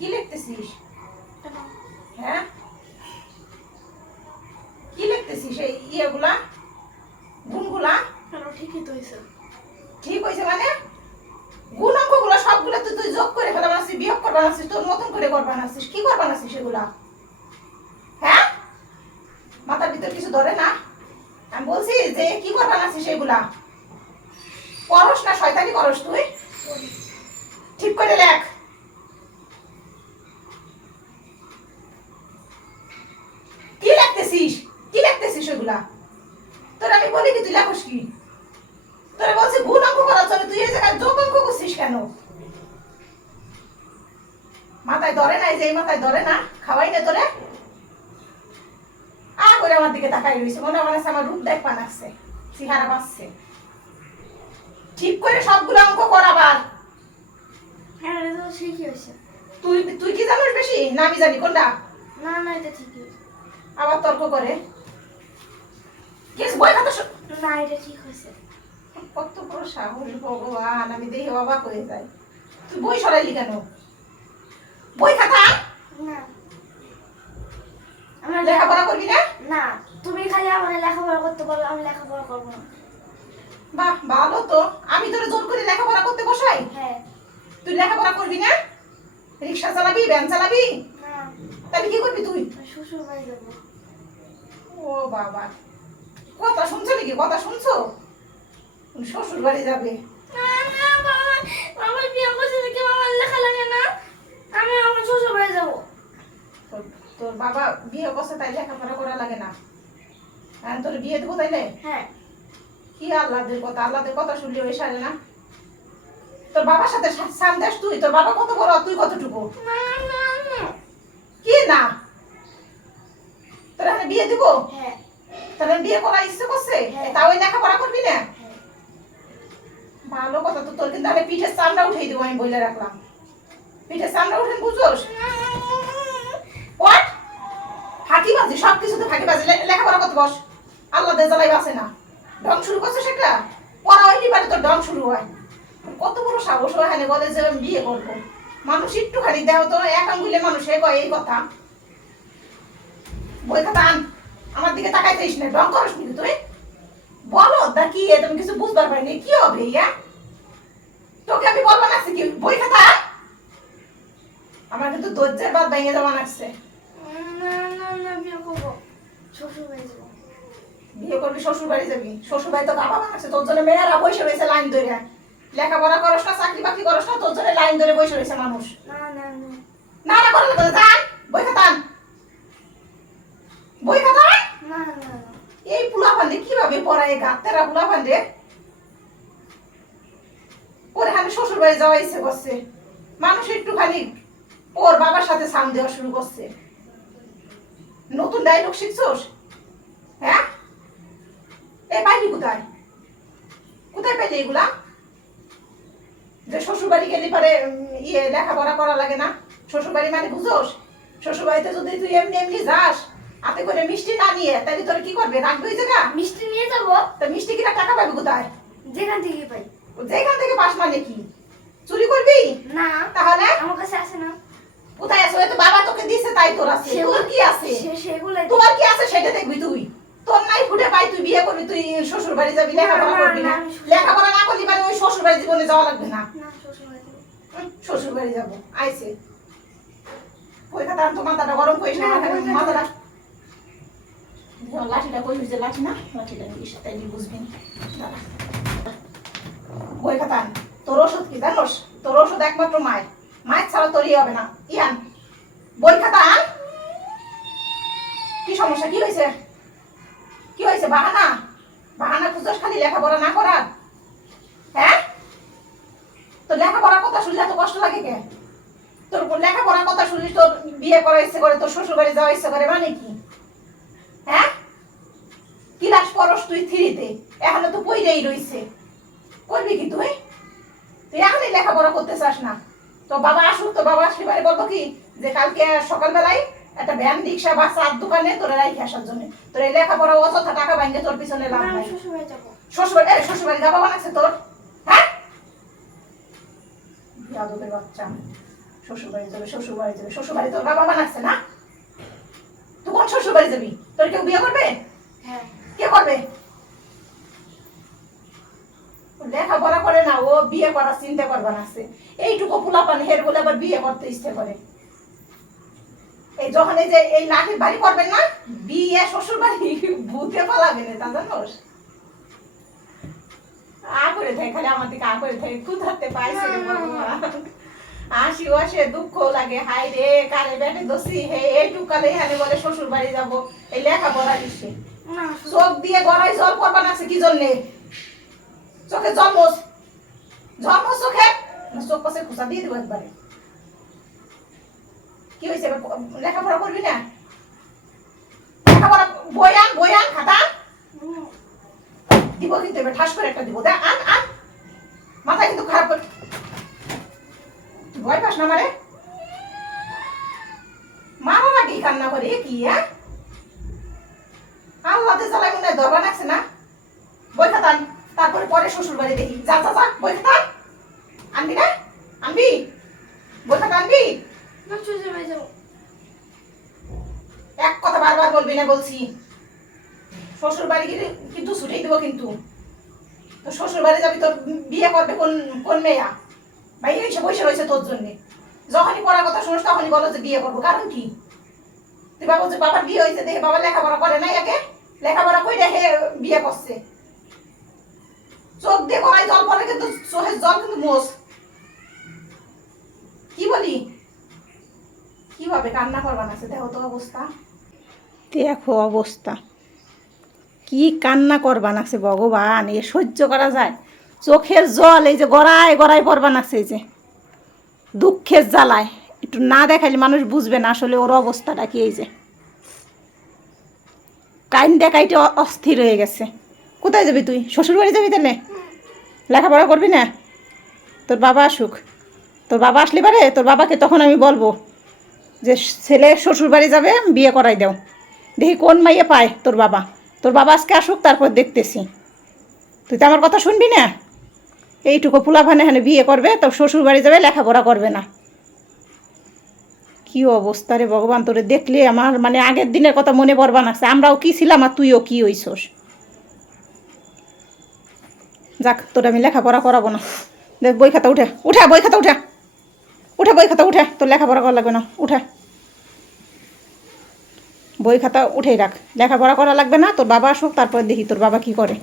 কি লিখতেছিস? হ্যাঁ, কি লিখতেছিস এই ইয়েগুলা, গুণগুলা? ঠিকই তো হয়েছে। ঠিক হয়েছে মানে? গুণ অঙ্কগুলো সবগুলো তো তুই যোগ করে ফেলা বানাচ্ছিস, বিয়োগ করে বানাচ্ছিস, তোর মতন করে কর বানাচ্ছিস। কি কর বানাচ্ছিস এগুলা? হ্যাঁ, মাথার ভিতর কিছু ধরে না? আমি বলছি যে কি কর বানাচ্ছিস এগুলা? পড়স না শয়তানি করস তুই? ঠিক করে লেখ। কি লিখতেছিস? কি লিখতেছিস এগুলা? তোর আমি বলি কি তুই লেখস কি? তোরা বলছি গুণ অঙ্ক করার জন্য তুই এই জায়গায় যোগ অঙ্ক করছিস কেন? মাথায় ধরে নাই? যে এই মাথায় ধরে না, খাওয়াই না তোরে? করে আমার দিকে তাকাই রয়েছে, মনে মনে আমার রূপ দেখ পানাচ্ছে, চেহারা পাচ্ছে। ঠিক করে সবগুলো অঙ্ক কর আবার। হ্যাঁ এটা তো ঠিকই হয়েছে। তুই তুই কি জানিস বেশি না আমি জানি কোনটা? না না এটা ঠিকই হয়েছে। আবার তর্ক করে বই খাতা না এটা ঠিক হয়েছে। কত বড় সাহস ভগবান, আমি দেখে অবাক হয়ে যাই। তুই বই সরাইলি কেন? বই খাতা না আমার লেখাপড়া করবি না? না তুমি খালি আমার লেখাপড়া করতে বলো, আমি লেখাপড়া করব না। বাহ ভালো তো, আমি তোরে জোর করে লেখাপড়া করতে বসাই? হ্যাঁ। তুই লেখাপড়া করবি না? রিকশা চালাবি, ভ্যান চালাবি? না। তাহলে কি করবি তুই? শ্বশুর বাড়ি যাব। ও বাবা, কথা শুনছো নাকি? কথা শুনছো? শ্বশুর বাড়ি যাবে? না না বাবা, আমার বিয়ে করছে নাকি আমার লেখা লাগে না, আমি আমার শ্বশুর বাড়ি যাব। তোর বাবা বিয়ে করছে তাই লেখাপড়া করা লাগে না? হ্যাঁ তোর বিয়ে দেবো তাইলে? হ্যাঁ। কি আল্লাহদের কথা, আল্লাহদের কথা শুনলে ওই সারে না? তোর বাবার সাথে সান্দেশ তুই? তোর বাবা কত বড়, তুই কতটুকু? না না না। কি না? তোর এখানে বিয়ে দিব? হ্যাঁ। তোর বিয়ে করার ইচ্ছে করছে? হ্যাঁ। তাও ওই লেখাপড়া করবি না? হ্যাঁ। ভালো কথা তো, তোর কিন্তু আমি পিঠের চামড়া উঠিয়ে দেবো, আমি বলে রাখলাম। পিঠের চামড়া উঠেন বুঝোস? হোয়াট? ফাঁকিবাজি, সব কিছুতে ফাঁকিবাজি। লেখাপড়া করতে বস, আল্লাহদের জ্বালাই বাসে না। ঢং শুরু করছে সেটা পড়া হয়নি পারে তোর ঢং শুরু হয়। কত বড় সাহস হয় হ্যাঁ বলে যে আমি বিয়ে করবো। মানুষ একটুখানি দেও তো, এক আঙ্গুলে মানুষে কয় এই কথা। বই খাতা আন, আমার দিকে তাকাই দিস না। ঢং করস কিন্তু তুই বলো দা কি, তুমি কিছু বুঝবার পারিনি কি হবে ইয়া? তোকে আমি বলবো না কি বই খাতা? আমার কিন্তু ধৈর্যের বাদ ভেঙে যাওয়া লাগছে। না না না বিয়ে করব, শ্বশুর বাড়ি যাব। বিয়ে করবি শ্বশুর বাড়ি যাবি? শ্বশুর বাড়ি তো বাবা বানাচ্ছে, তোর জন্য মেয়েরা বসে রয়েছে লাইন ধরে। লেখাপড়া করস না, চাকরি বাকরি করস না, তোর জন্য লাইন ধরে বসে রয়েছে মানুষ। না না না না না করে দেবো, যান বই খাতা আন। বই খাতা আন। না না। এই পুলা ফান্ডে কিভাবে পড়ায় গাত্তেরা পুলা ফান্ডে? ওরে আমি শ্বশুর বাড়ি যাওয়া ইচ্ছে করছে, মানুষ একটুখানি ওর বাবার সাথে সাম দেওয়া শুরু করছে। নতুন ডায়লগ শিখছোস? হ্যাঁ, এই পাইলি কোথায়? কোথায় পেলি এগুলা? যে শ্বশুর বাড়ি গেলে পারে ইয়ে লেখাপড়া করা লাগে না? শ্বশুর বাড়ি মানে বুঝোস? শ্বশুর বাড়িতে যদি তুই এমনি এমনি যাস হাতে করে মিষ্টি না নিয়ে, তাহলে তোর কি করবে? রাখবে ওই জায়গা? মিষ্টি নিয়ে যাব। তা মিষ্টি কিনা টাকা পাবি কোথায়? যেখান থেকে পাই। যেখান থেকে পাস মানে কি চুরি করবি? না। তাহলে আমার কাছে আছে না। কোথায় আছে? তো বাবা তোকে দিয়েছে তাই তোর আছে। তোর কি আছে? সেগুলাই তোর কি আছে সেটা দেখবি তুই। তোর নাই ফুটে পাই, তুই বিয়ে করবি, তুই শ্বশুর বাড়ি যাবি, লেখাপড়া করবি না? লেখাপড়া না করলি মানে ওই শ্বশুর বাড়ি জীবনে যাওয়া লাগবে না? না শ্বশুর বাড়ি যাব। শ্বশুর বাড়ি যাবো আইছে। ওই কথা তো মাথাটা গরম করিস না, মাথাটা লাঠিটা কই হয়েছে? লাঠি না, লাঠিটা নিস তাইলে বুঝবি না। দাঁড়া, বই খাতা আন। তোর ওষুধ কি জানোস? তোর ওষুধ একমাত্র মায়ের, মায়ের ছাড়া তোরই হবে না। ইয়ান বই খাতা আন। কি সমস্যা? কি হয়েছে? কি হয়েছে? বাহানা বাহানা খুঁজোস খালি লেখাপড়া না করার? হ্যাঁ, তোর লেখাপড়ার কথা শুনলে এত কষ্ট লাগে কে? তোর লেখাপড়ার কথা শুনলি তোর বিয়ে করার ইচ্ছে করে, তোর শ্বশুর বাড়ি যাওয়ার ইচ্ছে করে মানে কি? হ্যাঁ, ক্লাস পড়স তুই থ্রিতে, এখনো তো পইরেই রইছে। করবি কি তুই? তুই এখনই লেখাপড়া করতে চাস না? তো বাবা আসুক, তো বাবা আসলে পারে বলবো কি যে কালকে সকালবেলায় একটা ভ্যান রিক্সা বা চার দোকানে তোরা রাইখে আসার জন্য। তোর এই লেখাপড়া অযথা টাকা ভাঙে তোর পিছনে লাভ নাই। শ্বশুর বাড়ি যাব। শ্বশুর বাড়ি যাবো বানাচ্ছে তোর? হ্যাঁ, যাদবের বাচ্চা। শ্বশুর বাড়ি যাবে, শ্বশুর বাড়ি যাবে, শ্বশুর বাড়ি তোর বাবা বানাচ্ছে না? তুই কোন শ্বশুর বাড়ি যাবি? তোর কেউ বিয়ে করবে? হ্যাঁ। কে করবে? লেখাপড়া করে না, ও বিয়ে করার চিন্তা করবার আছে। এইটুকু পোলাপান হের বলে আবার বিয়ে করতে ইচ্ছে করে। এই যখন এই যে এই লাঠির বাড়ি করবেন না, বিয়ে শ্বশুর বাড়ি ভূতে পালাবে না, তা জানোস? আ করে থাকে, খালি আমার দিকে আ করে থাকে, ক্ষুধাতে পাইছে রে ভগবান। হাসি আসে, দুঃখ লাগে, হাই রে কারে বেটে দোষী হে, এইটুক কালে এখানে বলে শ্বশুর বাড়ি যাবো, এই লেখাপড়া দিচ্ছে। না চোখ দিয়ে গড়াই জল পড়বা না কি জন্যে? চোখে জন্মস, জন্মস চোখে না, চোখ পাশে খুঁচা দিয়ে দেবো একবারে। কি হয়েছে, লেখাপড়া করবি না? লেখাপড়া বই আন খাতা দিব, কিন্তু এবার ঠাস করে একটা দিব। দেখ আন আন, মাথা কিন্তু খারাপ করে। ভয় পাস না মারে? মারা নাকি কান্না করে কি? হ্যাঁ, আল্লাহতে জ্বালাই মনে হয় ধরবা লাগছে না? বই খাতান, তারপরে পরে শ্বশুর বাড়ি দেখি। যা যা যা, বই খাতা আনবি না? আনবি? বই খাতা আনবি? না শ্বশুর বাড়ি যাবো। এক কথা বারবার বলবি না বলছি। শ্বশুর বাড়ি গেলে কিন্তু ছুটেই দেবো কিন্তু। তো শ্বশুর বাড়ি যাবি, তোর বিয়ে করবে কোন কোন মেয়া? ভাই এসে বসে রয়েছে তোর জন্যে। যখনই পড়ার কথা শুনিস তখনই বলো যে বিয়ে করবো, কারণ কি? তুই বাবা যে বাবার বিয়ে হয়েছে দেখে বাবা লেখাপড়া করে নাই, আগে লেখাপড়া করে হে বিয়ে করছে। চোখ দিয়ে গলায় জল পড়ে কিন্তু চোখের জল কিন্তু মোষ। কি বলি? কিভাবে কান্না করবা না? দেখো তো অবস্থা, দেখো অবস্থা, কি কান্না করবা নাকছে ভগবান, এ সহ্য করা যায়? চোখের জল এই যে গড়ায় গড়ায় পড়বা নাকছে, এই যে দুঃখের জ্বালায়। একটু না দেখাইলে মানুষ বুঝবে না আসলে ওর অবস্থাটা কি। এই যে কাইন দেখাইতে অস্থির হয়ে গেছে। কোথায় যাবি তুই? শ্বশুর বাড়ি যাবি তাহলে? লেখাপড়া করবি না? তোর বাবা আসুক, তোর বাবা আসলে পারে তোর বাবাকে তখন আমি বলবো যে ছেলে শ্বশুর বাড়ি যাবে, বিয়ে করাই দাও। দেখি কোন মাইয়ে পায় তোর বাবা। তোর বাবা আজকে আসুক, তারপর দেখতেছি। তুই তো আমার কথা শুনবি না? এইটুকু পোলাপান এখানে বিয়ে করবে, তো শ্বশুর বাড়ি যাবে, লেখাপড়া করবে না। কি অবস্থা রে ভগবান, তোরে দেখলে আমার মানে আগের দিনের কথা মনে পড়বা নাকছে। আমরাও কি ছিলাম আর তুইও কি হইছস। যাক, তোর আমি লেখাপড়া করাবো না। দেখ বই খাতা উঠা উঠা, বই খাতা উঠা উঠা, বই খাতা উঠা, তোর লেখাপড়া করা লাগবে না, উঠা। বই খাতা উঠেই রাখ, লেখাপড়া করা লাগবে না। তোর বাবা আসুক, তারপর দেখি তোর বাবা কি করে।